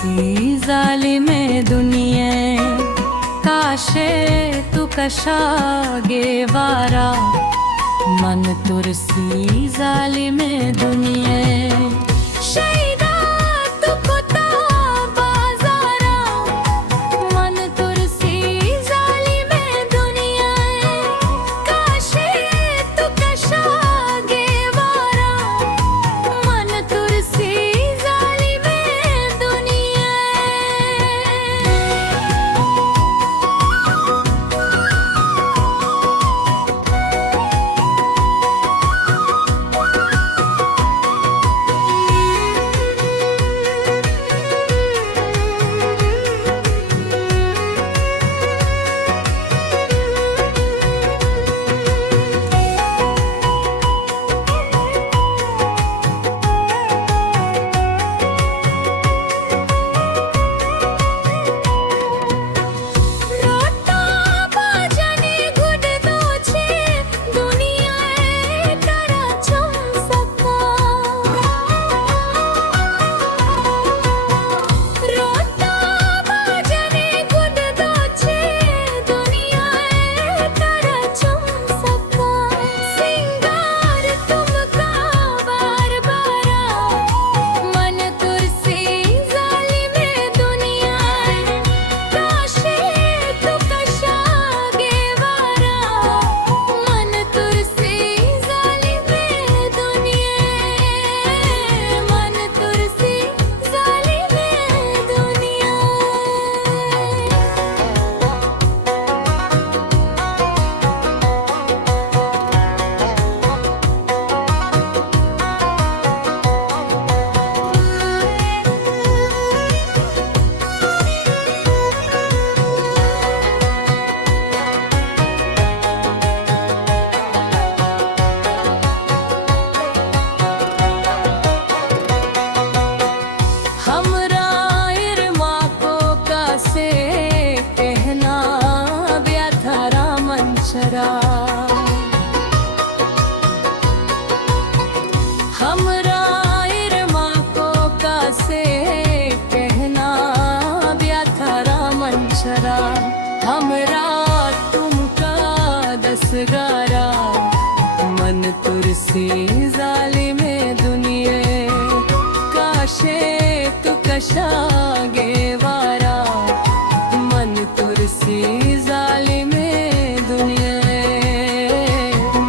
तुरसी जालिमे दुनिये काशे तू कशा गेवारा मन तुरसी जालिमे दुनिये शैदा तू कुता बाजारा मन तुरसी जालिमे दुनिये काशे तू कशा गेवारा मन तुरसी जालिमे दुनिये हमरा इरमा को कासे कहना व्यथरा मंशरा हमरा तुमका दसगारा मन तुरसी जालिमे दुनिये काशे तू कशा गेवारा मन तुरसी जालिमे दुनिये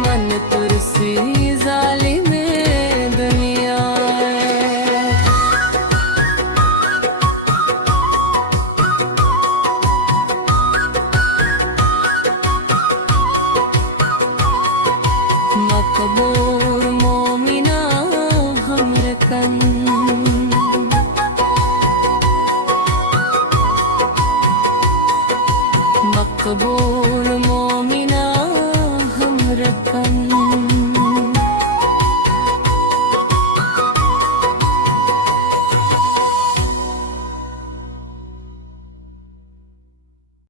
मन तुरसी जालिमे दुनिया मकबूल